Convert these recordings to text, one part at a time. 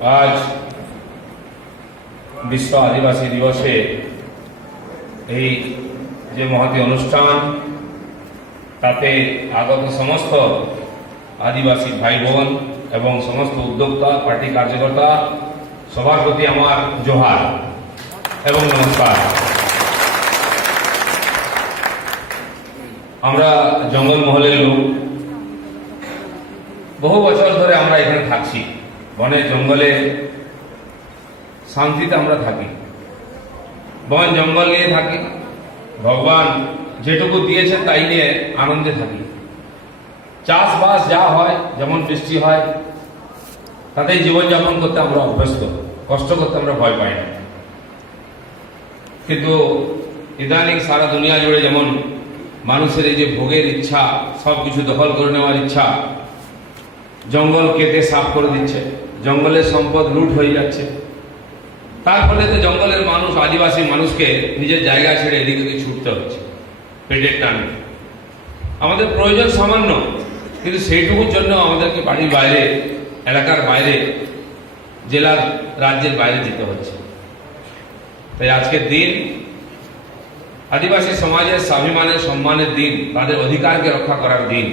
আজ বিশ্ব আদিবাসী দিবসে এই যে মহতী অনুষ্ঠান, তাতে আগত সমস্ত আদিবাসী ভাই বোন এবং সমস্ত উদ্যোক্তা, পার্টি কার্যকর্তা সবার প্রতি আমার জোহার এবং নমস্কার। আমরা জঙ্গলমহলের লোক, বহু বছর ধরে আমরা এখানে থাকছি। বনে জঙ্গলে শান্তিতে আমরা থাকি, বন জঙ্গল নিয়ে থাকি, ভগবান যেটুকু দিয়েছেন তাই নিয়ে আনন্দে থাকি। চাষবাস যা হয়, যেমন বৃষ্টি হয়, তাতেই জীবনযাপন করতে আমরা অভ্যস্ত, কষ্ট করতে আমরা ভয় পাই না। কিন্তু ইদানিং সারা দুনিয়া জুড়ে যেমন মানুষের এই যে ভোগের ইচ্ছা, সব কিছু দখল করে নেওয়ার ইচ্ছা, জঙ্গল কেটে সাফ করে দিচ্ছে, জঙ্গলের সম্পদ লুট হয়ে যাচ্ছে। তার ফলে তো জঙ্গলের মানুষ, আদিবাসী মানুষকে নিজের জায়গা ছেড়ে এদিকে ওদিকে ছুটতে হচ্ছে পেটের টানে। আমাদের প্রয়োজন সামান্য, কিন্তু সেইটুকুর জন্য আমাদেরকে বাড়ির বাইরে, এলাকার বাইরে, জেলার, রাজ্যের বাইরে যেতে হচ্ছে। তাই আজকের দিন আদিবাসী সমাজের স্বাভিমানের, সম্মানের দিন, তাদের অধিকারকে রক্ষা করার দিন,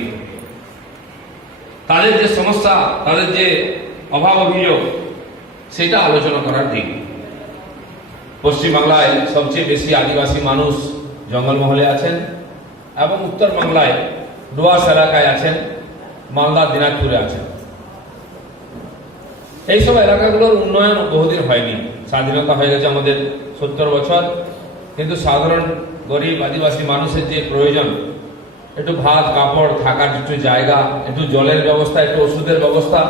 তাদের যে সমস্যা, তাদের যে অভাব অভিযোগ, সেটা আলোচনা করার দিন। পশ্চিমবাংলায় সবচেয়ে বেশি আদিবাসী মানুষ জঙ্গলমহলে আছেন এবং উত্তর বাংলায় ডুয়ার্স এলাকায় আছেন, মালদা, দিনাজপুরে আছেন। এইসব এলাকাগুলোর উন্নয়ন বহুদিন হয়নি। স্বাধীনতা হয়ে গেছে আমাদের 70 বছর, কিন্তু সাধারণ গরিব আদিবাসী মানুষের যে প্রয়োজন, একটু ভাত কাপড়, থাকার একটু জায়গা, একটু জলের ব্যবস্থা, একটু ওষুধের ব্যবস্থা,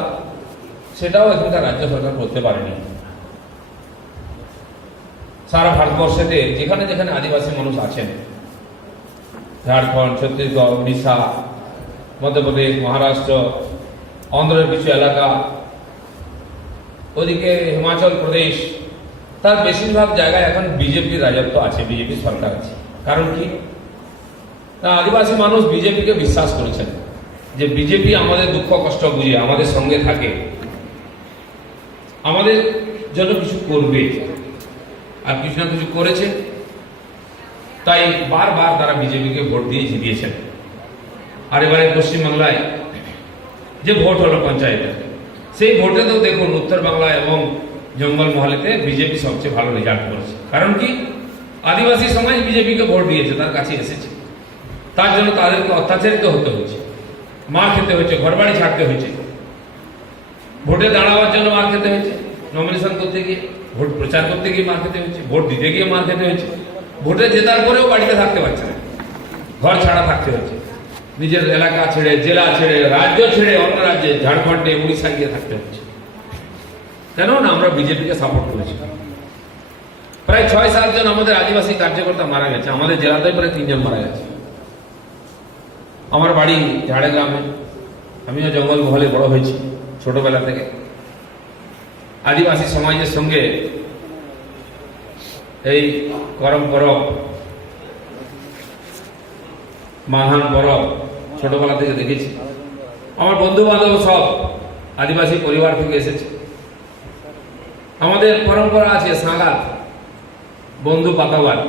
সেটাও এখানকার রাজ্য সরকার করতে পারেনি। সারা ভারতবর্ষেতে যেখানে যেখানে আদিবাসী মানুষ আছেন, ঝাড়খণ্ড, ছত্তিশগড়, উড়িষ্যা, মধ্যপ্রদেশ, মহারাষ্ট্র, অন্ধ্রের কিছু এলাকা, ওদিকে হিমাচল প্রদেশ, তার বেশিরভাগ জায়গায় এখন বিজেপির রাজত্ব আছে, বিজেপি সরকার আছে। কারণ কি? না, আদিবাসী মানুষ বিজেপিকে বিশ্বাস করেছেন যে বিজেপি আমাদের দুঃখ কষ্ট বুঝে আমাদের সঙ্গে থাকে, আমাদের জন্য কিছু করবে, আর কিছু না কিছু করেছে। তাই বারবার তারা বিজেপিকে ভোট দিয়ে জিতিয়েছেন। আর এবারে পশ্চিমবাংলায় যে ভোট হলো পঞ্চায়েতে, সেই ভোটেতেও দেখুন উত্তর বাংলা এবং জঙ্গলমহলেতে বিজেপি সবচেয়ে ভালো রেজাল্ট করেছে। কারণ কি? আদিবাসী সমাজ বিজেপিকে ভোট দিয়েছে, তার কাছে এসেছে, তার জন্য তাদেরকে অত্যাচারিত হতে হয়েছে, মার খেতে হয়েছে, ঘরবাড়ি ছাড়তে হয়েছে, ভোটে দাঁড়াবার জন্য মার খেতে হয়েছে, নমিনেশন করতে গিয়ে, ভোট প্রচার করতে গিয়ে মার খেতে হয়েছে, ভোট দিতে গিয়ে মার খেতে হয়েছে, ভোটে জেতার পরেও বাড়িতে থাকতে পারছে না, ঘর ছাড়া থাকতে হচ্ছে, নিজের এলাকা ছেড়ে, জেলা ছেড়ে, রাজ্য ছেড়ে অন্য রাজ্যে, ঝাড়খণ্ডে, উড়িষ্যা গিয়ে থাকতে হচ্ছে। কেন না? আমরা বিজেপিকে সাপোর্ট করেছি। প্রায় 6-7 জন আমাদের আদিবাসী কার্যকর্তা মারা গেছে, আমাদের জেলাতেই প্রায় 3 জন মারা গেছে। আমার বাড়ি ঝাড়গ্রামে, আমিও জঙ্গলমহলে বড় হয়েছি ছোটবেলা থেকে। আদিবাসী সমাজের সঙ্গে এই করম পরব, মানহান পরব ছোটবেলা থেকে দেখেছি। আমার বন্ধু বান্ধব সব আদিবাসী পরিবার থেকে এসেছে। আমাদের পরম্পরা আছে সাঁগাত, বন্ধু পাতাবার।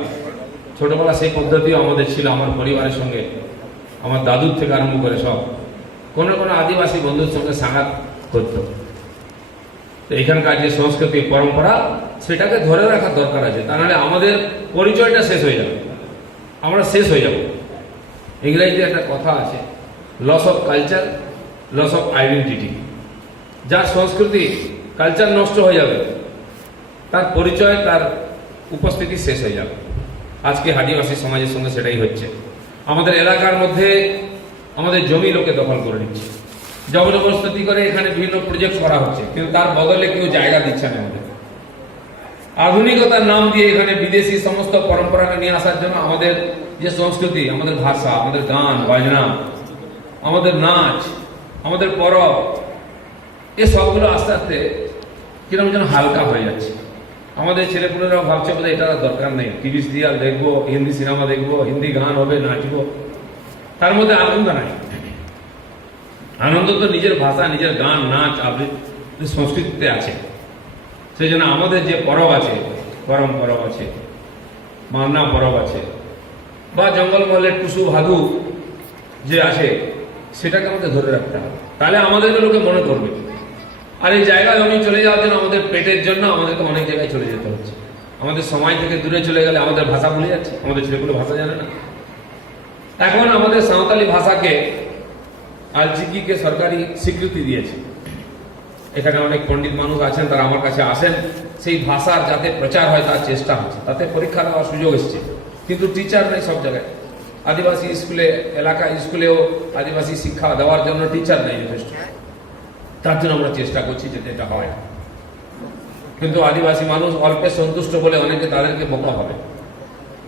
ছোটবেলা সেই পদ্ধতিও আমাদের ছিল, আমার পরিবারের সঙ্গে, আমার দাদুর থেকে আরম্ভ করে সব কোনো কোনো আদিবাসী বন্ধুর সঙ্গে সাঁগাত করত। তো এখানকার যে সংস্কৃতি, পরম্পরা, সেটাকে ধরে রাখার দরকার আছে, তা নাহলে আমাদের পরিচয়টা শেষ হয়ে যাবে, আমরা শেষ হয়ে যাব। ইংরেজিতে একটা কথা আছে, loss of culture, loss of identity. যার সংস্কৃতি, কালচার নষ্ট হয়ে যাবে, তার পরিচয়, তার উপস্থিতি শেষ হয়ে যাবে। আজকে আদিবাসী সমাজের সঙ্গে সেটাই হচ্ছে। আমাদের এলাকার মধ্যে আমাদের জমি লোকে দখল করে নিচ্ছে, জবরদস্তি করে এখানে বিভিন্ন প্রজেক্ট করা হচ্ছে, কিন্তু তার বদলে কেউ জায়গা দিচ্ছে না। আমাদের আধুনিকতার নাম দিয়ে এখানে বিদেশি সমস্ত পরম্পরাকে নিয়ে আসার জন্য আমাদের যে সংস্কৃতি, আমাদের ভাষা, আমাদের গান বাজনা, আমাদের নাচ, আমাদের পরব, এ সবগুলো আস্তে আস্তে কিরকম যেন হালকা হয়ে যাচ্ছে। আমাদের ছেলেপুলেরাও ভাবছে বোধহয় এটা দরকার নেই, টিভি সিরিয়াল দেখবো, হিন্দি সিনেমা দেখবো, হিন্দি গান হবে, নাচবো, তার মধ্যে আনন্দ নাই। আনন্দ তো নিজের ভাষা, নিজের গান, নাচ, আবৃত্তি, সংস্কৃতিতে আছে। সেই জন্য আমাদের যে পরব আছে, করম পরব আছে, মান্না পরব আছে, বা জঙ্গলমহলের টুসু ভাদু যে আছে, সেটাকে আমাদের ধরে রাখতে হবে। তাহলে আমাদেরকে লোকে মনে করবে। আর এই জায়গায় জমি চলে যাওয়ার জন্য, আমাদের পেটের জন্য আমাদেরকে অনেক জায়গায় চলে যেতে হচ্ছে। আমাদের সময় থেকে দূরে চলে গেলে আমাদের ভাষা ভুলে যাচ্ছে, আমাদের ছেলেগুলো ভাষা জানে না। এখন আমাদের সাঁওতালি ভাষাকে আলচিকিকে সরকারি স্বীকৃতি দিয়েছে। এখানে অনেক পণ্ডিত মানুষ আছেন, তারা আমার কাছে আসেন, সেই ভাষার যাতে প্রচার হয় তার চেষ্টা হচ্ছে, তাতে পরীক্ষা দেওয়ার সুযোগ এসছে, কিন্তু টিচার নেই সব জায়গায়। আদিবাসী স্কুলে, এলাকা স্কুলেও আদিবাসী শিক্ষা দেওয়ার জন্য টিচার নেই যথেষ্ট। তার জন্য আমরা চেষ্টা করছি যাতে এটা হয়। কিন্তু আদিবাসী মানুষ অল্পে সন্তুষ্ট বলে অনেকে তাদেরকে বোকা হবে।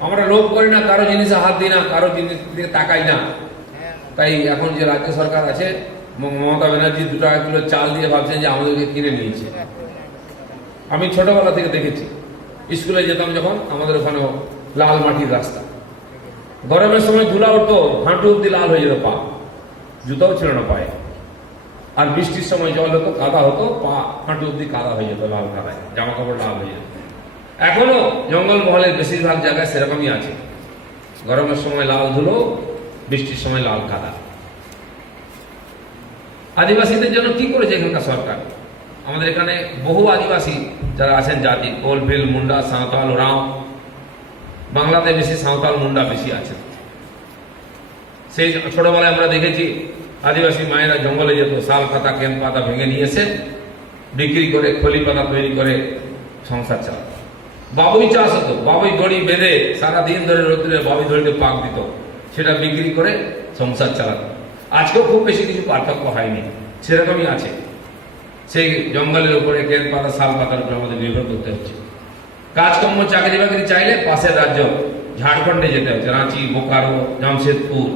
আমরা লোভ করি না, কারো জিনিসে হাত দিই না, কারো জিনিস দিকে তাকাই না। তাই এখন যে রাজ্য সরকার আছে, মমতা ব্যানার্জি 2 টাকা কিলো চাল দিয়ে ভাবছেন যে আমাদেরকে কিনে নিয়েছে। আমি ছোটবেলা থেকে দেখেছি, স্কুলে যেতাম যখন, আমাদের ওখানেও লাল মাটির রাস্তা, গরমের সময় ধুলা উঠতো, হাঁটু অব্দি লাল হয়ে যেত পা, জুতাও ছিল না পায়ে। আর বৃষ্টির সময় জল হতো, কাদা হতো, পা হাঁটু অব্দি কাদা হয়ে যেত, লাল কাদায় জামা কাপড় লাল হয়ে যেত। এখনো জঙ্গলমহলের বেশিরভাগ জায়গায় সেরকমই আছে, গরমের সময় লাল ধুলো, বৃষ্টির সময় লাল কাদা। আদিবাসীদের জন্য কি করেছে এখানকার সরকার? আমাদের এখানে বহু আদিবাসী যারা আছেন জাতি, কোল, ভিল, মুন্ডা, সাঁওতাল, ওরাঁও। বাংলাতে বেশি সাঁওতাল, মুন্ডা বেশি আছে। সেই ছোটবেলায় আমরা দেখেছি আদিবাসী মায়েরা জঙ্গলে যেত, শাল পাতা, কেন পাতা ভেঙে নিয়ে এসে বিক্রি করে খলি পাতা তৈরি করে সংসার চালাত। বাবুই চাষ হতো, বাবুই দড়ি বেঁধে সারাদিন ধরে রোদ্রে বাবুই দড়িতে পাক দিত, সেটা বিক্রি করে সংসার চালাত। আজকেও খুব বেশি কিছু পার্থক্য হয়নি, সেরকমই আছে। সেই জঙ্গলের উপরে কেন পাতা, শাল পাতার উপরে আমাদের নির্ভর করতে হচ্ছে। কাজকর্ম, চাকরি বাকরি চাইলে পাশের রাজ্য ঝাড়খণ্ডে যেতে হচ্ছে, রাঁচি, বোকারো, জামশেদপুর,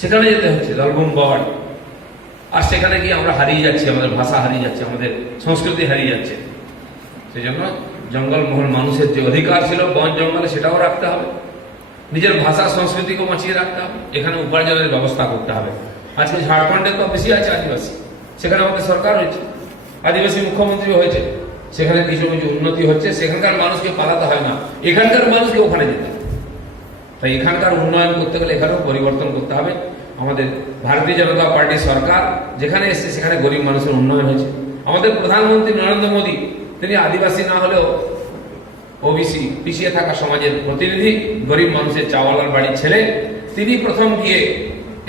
সেখানে যেতে হচ্ছে, দলবুমগড়। আর সেখানে গিয়ে আমরা হারিয়ে যাচ্ছি, আমাদের ভাষা হারিয়ে যাচ্ছে, আমাদের সংস্কৃতি হারিয়ে যাচ্ছে। সেই জন্য জঙ্গলমহল মানুষের যে অধিকার ছিল বন জঙ্গলে, সেটাও রাখতে হবে, নিজের ভাষা সংস্কৃতিকে বাঁচিয়ে রাখতে হবে, এখানে উপার্জনের ব্যবস্থা করতে হবে। আজকে ঝাড়খণ্ডে তো বেশি আছে আদিবাসী, সেখানে আমাদের সরকার হয়েছে, আদিবাসী মুখ্যমন্ত্রী হয়েছে, সেখানে কিছু কিছু উন্নতি হচ্ছে। সেখানকার মানুষকে পালাতে হয় না, এখানকার মানুষকে ওখানে যেতে হবে। তাই এখানকার উন্নয়ন করতে গেলে এখানেও পরিবর্তন করতে হবে। আমাদের ভারতীয় জনতা পার্টি সরকার যেখানে এসেছে সেখানে গরিব মানুষের উন্নয়ন হয়েছে। আমাদের প্রধানমন্ত্রী নরেন্দ্র মোদী, তিনি আদিবাসী না হলেও ওবিসি, পিছিয়ে থাকা সমাজের প্রতিনিধি, গরিব মানুষের চাওয়ালার বাড়ির ছেলে। তিনি প্রথম গিয়ে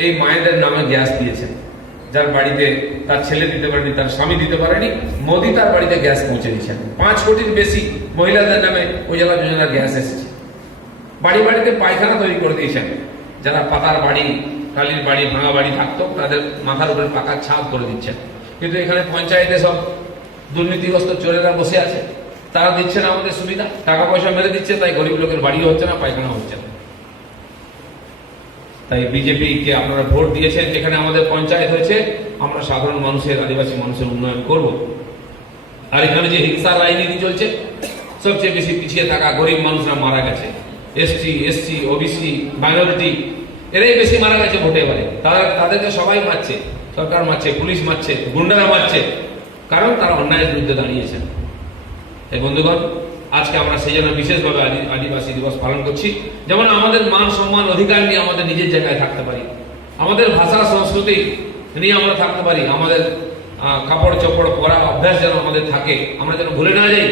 এই মায়েদের নামে গ্যাস দিয়েছেন, যার বাড়িতে তার ছেলে দিতে পারেনি, তার স্বামী দিতে পারেনি, মোদী তার বাড়িতে গ্যাস পৌঁছে দিয়েছেন। 5 কোটির বেশি মহিলাদের নামে উজালা যোজনার গ্যাস এসেছে। বাড়ি বাড়িতে পায়খানা তৈরি করে দিয়েছেন, যারা পাতার বাড়ি, টালির বাড়ি, ভাঙা বাড়ি থাকতো তাদের মাথার উপরে পাকার ছাদ করে দিচ্ছেন। কিন্তু এখানে পঞ্চায়েতে সব দুর্নীতিগ্রস্ত চোরেরা বসে আছে, তারা দিচ্ছে না আমাদের সুবিধা, টাকা পয়সা মেরে দিচ্ছে, তাই গরিব লোকের বাড়িও হচ্ছে না, পায়খানা হচ্ছে না। তাই বিজেপিকে আপনারা ভোট দিয়েছেন, যেখানে আমাদের পঞ্চায়েত হয়েছে, আমরা সাধারণ মানুষের, আদিবাসী মানুষের উন্নয়ন করব। আর এখানে যে হিংসার রাজনীতি চলছে, সবচেয়ে বেশি পিছিয়ে থাকা গরিব মানুষরা মারা গেছে, এসটি, এসসি, ওবিসি, মাইনরিটি, এরাই বেশি মারা গেছে ভোটে এবারে। তাদেরকে সবাই মারছে, সরকার মারছে, পুলিশ মারছে, গুন্ডারা মারছে, কারণ তারা অন্যায়ের বিরুদ্ধে দাঁড়িয়েছেন। এই বন্ধুগণ, আজকে আমরা সেই জন্য বিশেষভাবে আদিবাসী দিবস পালন করছি, যেমন আমাদের মান সম্মান অধিকার নিয়ে আমাদের নিজের জায়গায় থাকতে পারি, আমাদের ভাষা সংস্কৃতি নিয়ে আমরা থাকতে পারি, আমাদের কাপড় চোপড় পরা অভ্যাস যেন আমাদের থাকে, আমরা যেন ভুলে না যাই,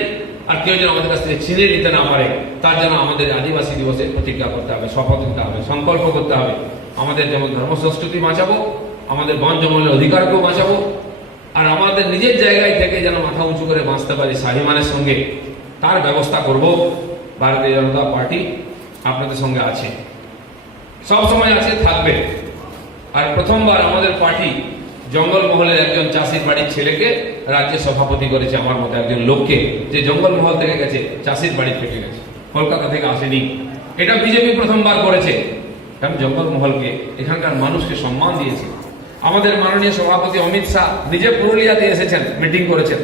আর কেউ যেন আমাদের কাছ থেকে ছিনিয়ে নিতে না পারে। তার জন্য আমাদের আদিবাসী দিবসের প্রতিজ্ঞা করতে হবে, শপথ নিতে হবে, সংকল্প করতে হবে। আমাদের যেমন ধর্ম সংস্কৃতি বাঁচাবো, আমাদের বন জঙ্গলের অধিকারকেও বাঁচাবো, আর আমাদের নিজের জায়গায় থেকে যেন মাথা উঁচু করে বাঁচতে পারি স্বাভিমানের সঙ্গে, তার ব্যবস্থা করব। ভারতীয় জনতা পার্টি আপনাদের সঙ্গে আছে, সব সময় আছে, থাকবে। আর প্রথমবার আমাদের পার্টি জঙ্গলমহলের একজন চাষির বাড়ির ছেলেকে রাজ্যের সভাপতি করেছে, আমার মতো একজন লোককে, যে জঙ্গলমহল থেকে গেছে, চাষির বাড়ি থেকে গেছে, কলকাতা থেকে আসেনি। এটা বিজেপি প্রথমবার করেছে, কারণ জঙ্গলমহলকে, এখানকার মানুষকে সম্মান দিয়েছে। আমাদের মাননীয় সভাপতি অমিত শাহ নিজে পুরুলিয়াতে এসেছেন, মিটিং করেছেন,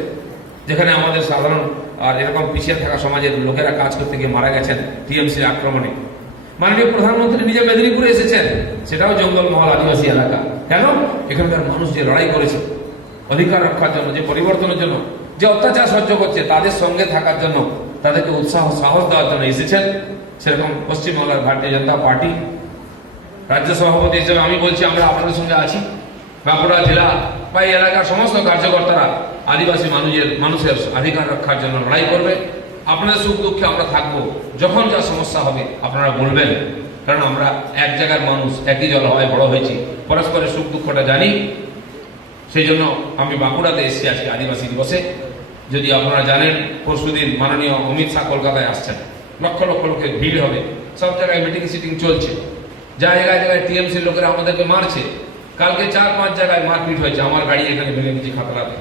যেখানে আমাদের সাধারণ আর এরকম পিছিয়ে থাকা সমাজের লোকেরা কাজ করতে গিয়ে মারা গেছেন টিএমসির আক্রমণে। মাননীয় প্রধানমন্ত্রী নিজে মেদিনীপুরে এসেছেন, সেটাও জঙ্গলমহল আদিবাসী এলাকা। কেন? এখানকার মানুষ যে লড়াই করেছে অধিকার রক্ষার জন্য, যে পরিবর্তনের জন্য, যে অত্যাচার সহ্য করছে তাদের সঙ্গে থাকার জন্য, তাদেরকে উৎসাহ সাহস দেওয়ার জন্য এসেছেন। সেরকম পশ্চিমবাংলার ভারতীয় জনতা পার্টি রাজ্য সভাপতি হিসেবে আমি বলছি, আমরা আপনাদের সঙ্গে আছি। বাঁকুড়া জেলা বা এই এলাকার সমস্ত কার্যকর্তারা আদিবাসী মানুষের অধিকার রক্ষার জন্য লড়াই করবে। আপনাদের সুখ দুঃখে আমরা থাকবো। যখন যা সমস্যা হবে আপনারা বলবেন, কারণ আমরা এক জায়গার মানুষ, একই জলবায়ু বড় হয়েছি, পরস্পরের সুখ দুঃখটা জানি। সেই জন্য আমি বাঁকুড়াতে এসেছি আজকে আদিবাসী দিবসে। যদি আপনারা জানেন, পরশুদিন মাননীয় অমিত শাহ কলকাতায় আসছেন, লক্ষ লক্ষ লোকের ভিড় হবে, সব জায়গায় মিটিং সিটিং চলছে, জায়গায় জায়গায় টিএমসির লোকেরা আমাদেরকে মারছে। কালকে 4-5 জায়গায় মারপিট হয়েছে। আমার গাড়ি এখানে ভেঙে দিয়েছে খাতড়াতে,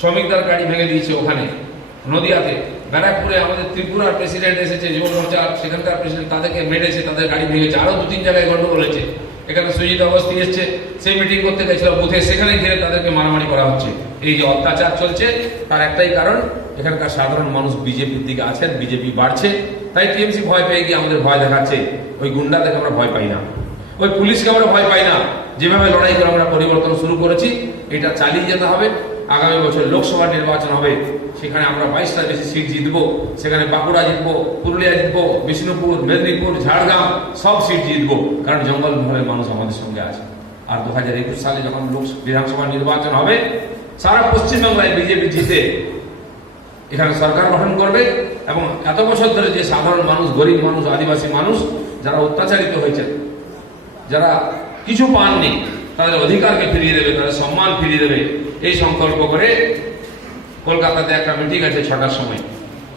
শ্রমিকদের গাড়ি ভেঙে দিয়েছে ওখানে নদিয়াতে, ব্যারাকপুরে আমাদের ত্রিপুরার প্রেসিডেন্ট এসেছে, যুব মোর্চা সেখানকার প্রেসিডেন্ট, তাদেরকে মেরেছে, তাদের গাড়ি ভেঙেছে। আরো 2-3 জায়গায় গন্ডগোল হয়েছে। এখানে সুজিত অবস্থি এসছে, সেই মিটিং করতে গেছিল বুথে, সেখানে ঘিরে তাদেরকে মারামারি করা হচ্ছে। এই যে অত্যাচার চলছে তার একটাই কারণ, এখানকার সাধারণ মানুষ বিজেপির দিকে আছেন, বিজেপি বাড়ছে, তাই টিএমসি ভয় পেয়ে গিয়ে আমাদের ভয় দেখাচ্ছে। ওই গুন্ডাদেরকে আমরা ভয় পাই না, ওই পুলিশকে আমরা ভয় পাই না। যেভাবে লড়াই করে আমরা পরিবর্তন শুরু করেছি, এটা চালিয়ে যেতে হবে। আগামী বছর লোকসভা নির্বাচন হবে, সেখানে আমরা 22টার বেশি সিট জিতবো। সেখানে বাঁকুড়া জিতবো, পুরুলিয়া জিতবো, বিষ্ণুপুর, মেদিনীপুর, ঝাড়গ্রাম সব সিট জিতবো, কারণ জঙ্গল মহলের মানুষ আমাদের সঙ্গে আছে। আর 2021 সালে যখন বিধানসভা নির্বাচন হবে, সারা পশ্চিমবাংলায় বিজেপি জিতে এখানে সরকার গঠন করবে। এবং এত বছর ধরে যে সাধারণ মানুষ, গরিব মানুষ, আদিবাসী মানুষ যারা অত্যাচারিত হয়েছে, যারা কিছু পাননি, তাদের অধিকারকে ফিরিয়ে দেবে, তাদের সম্মান ফিরিয়ে দেবে, এই সংকল্প করে কলকাতাতে একটা মিটিং আছে 6টার সময়।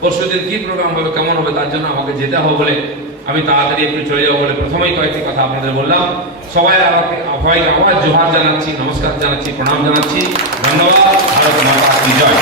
পরশুদিন কি প্রোগ্রাম হবে, কেমন হবে, তার জন্য আমাকে যেতে হবে বলে আমি তাড়াতাড়ি একটু চলে যাবো বলে প্রথমেই কয়েকটি কথা আপনাদের বললাম। সবাইকে আবার জোহার জানাচ্ছি, নমস্কার জানাচ্ছি, প্রণাম জানাচ্ছি। ধন্যবাদ। ভারত মাতা কি জয়।